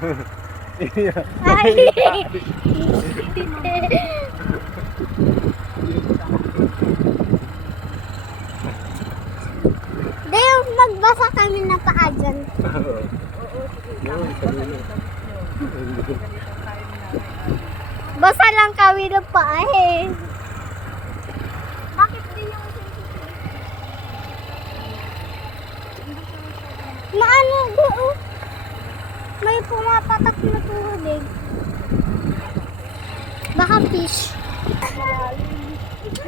Di, magbasa kami na paa dyan. Basa lang kami na paa eh. Bakit di yung maano doon? May pumapatak na tubig. Baka fish.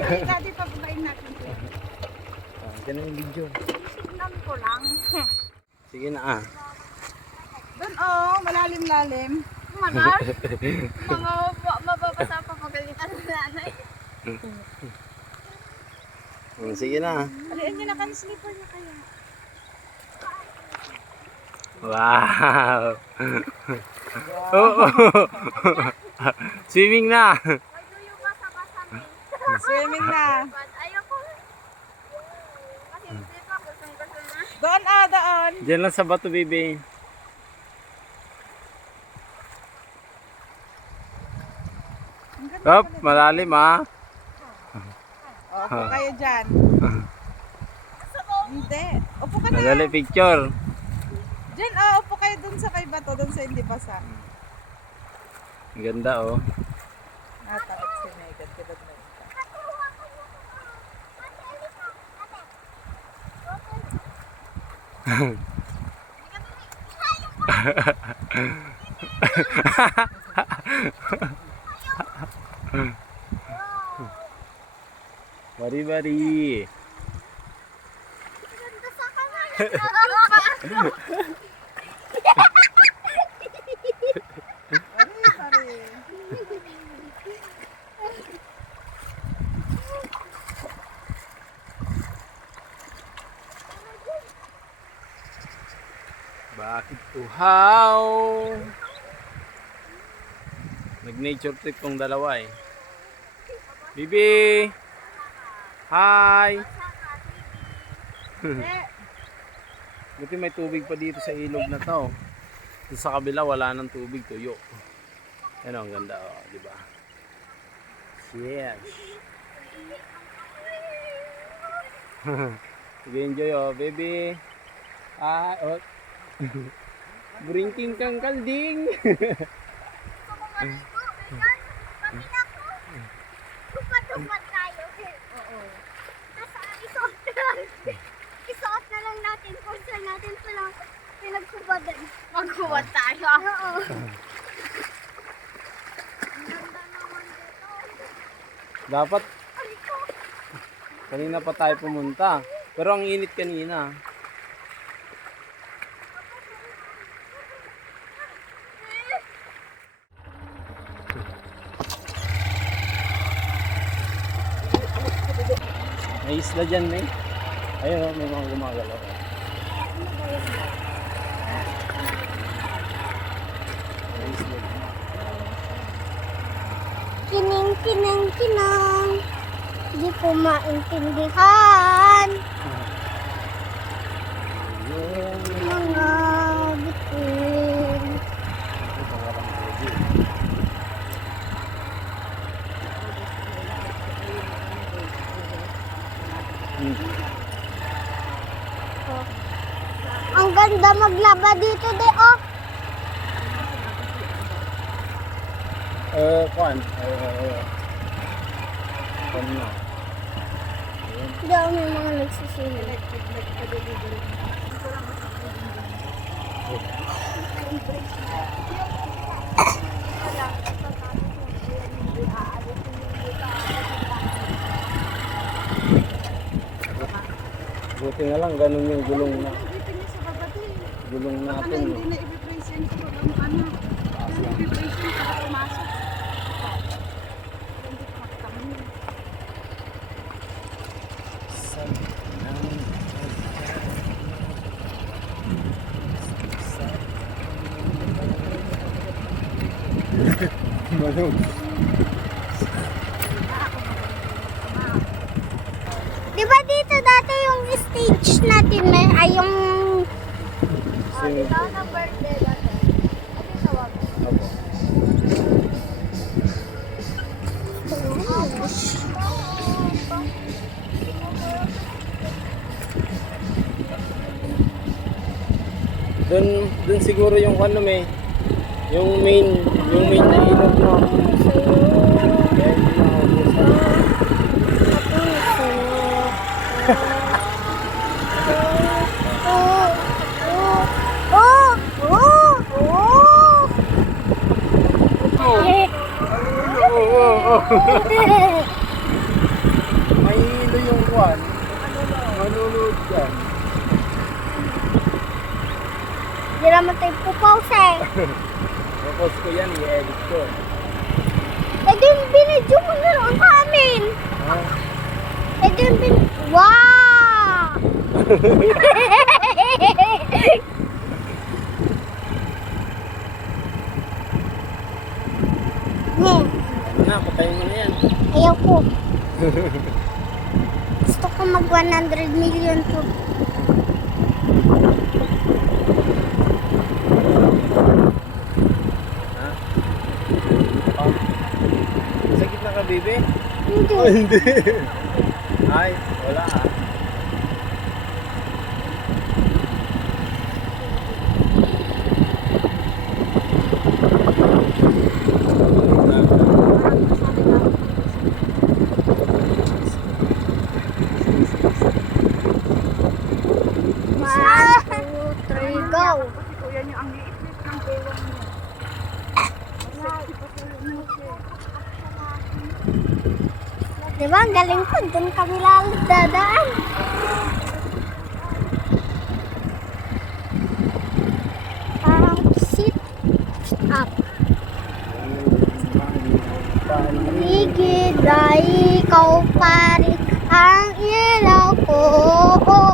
Dati pababain natin. Yan ang video. Tignan ko lang. Sige na ah. Doon malalim-lalim. Manar? Mga mababasa pa pagalitan ng nanay. Sige na. Alian niyo na kan slipper niya kaya. Wow. Oo. Swimming na. Swimming na. Ayoko. Kasi hindi pa gustong-gusto na. Doon doon. Diyan lang sa bato, baby. Hop, malalim ah. Upo kayo dyan. Hindi. Upo ka na. Madali picture. Dyan, upo kayo dun sa kay bato, dun sa hindi basa. Ang ganda oh. Natakot si Megan. Kibad na ito. Bari-bari. Ganda sa kamay. Pare. Bakit uhaw? Nag-nature trip tong dalawa eh. Bibi! Hi! Buti may tubig pa dito sa ilog na to. Sa kabila wala nang tubig, tuyo. Yan ang ganda oh, di ba? Yes. Sige, enjoy oh, baby. Ah, oh. Brinking kang kalding. Tupad tayo. Oo. Tapos isuot na lang natin kung saan natin palang pinagkubadan. Magkuwad tayo. Oo. Ang ganda naman dito. Dapat kanina pa tayo pumunta. Pero ang init kanina. May isla dyan eh. Ayun oh, may mga gumagalaw. May isla dyan. Kinang. Di ko maintindihan. Mga bitin. Ang ganda maglaba dito, de oh. Kuan. Kuan na. Hindi ako may mga nagsisilip. Buti na lang ganun yung gulong na. Gulong natin. Hindi na i-present ko ang ano. I-present ko pumasok. Hindi ko makatamin. Malung. Di ba dito dati yung stage natin ay yung Swimming pool. na birthday dati. Ito Dun siguro yung ano may, yung main na ilog no. Kaya hindi na maubusan. May hilo yung kwan. Manunod dyan. Hindi naman tayo pupause eh. Focus ko yan, i-edit ko. Eh din binidyo mo na lang sa amin. Ha? Eh din wow! Na, patayin mo na yan. Ayaw ko. Gusto ko mag 100 million to. Ha? Oh. Sa gitna ka, baby? Hindi. Oh, hindi. Ay, wala ah. One, two, three, go! Kasi kuya niyo, ang liit-liit ng bewang niya. Diba, ang galing ko. Doon kami dadaan. Parang sit up. Paligid ay ikaw pa rin ang ilaw ko.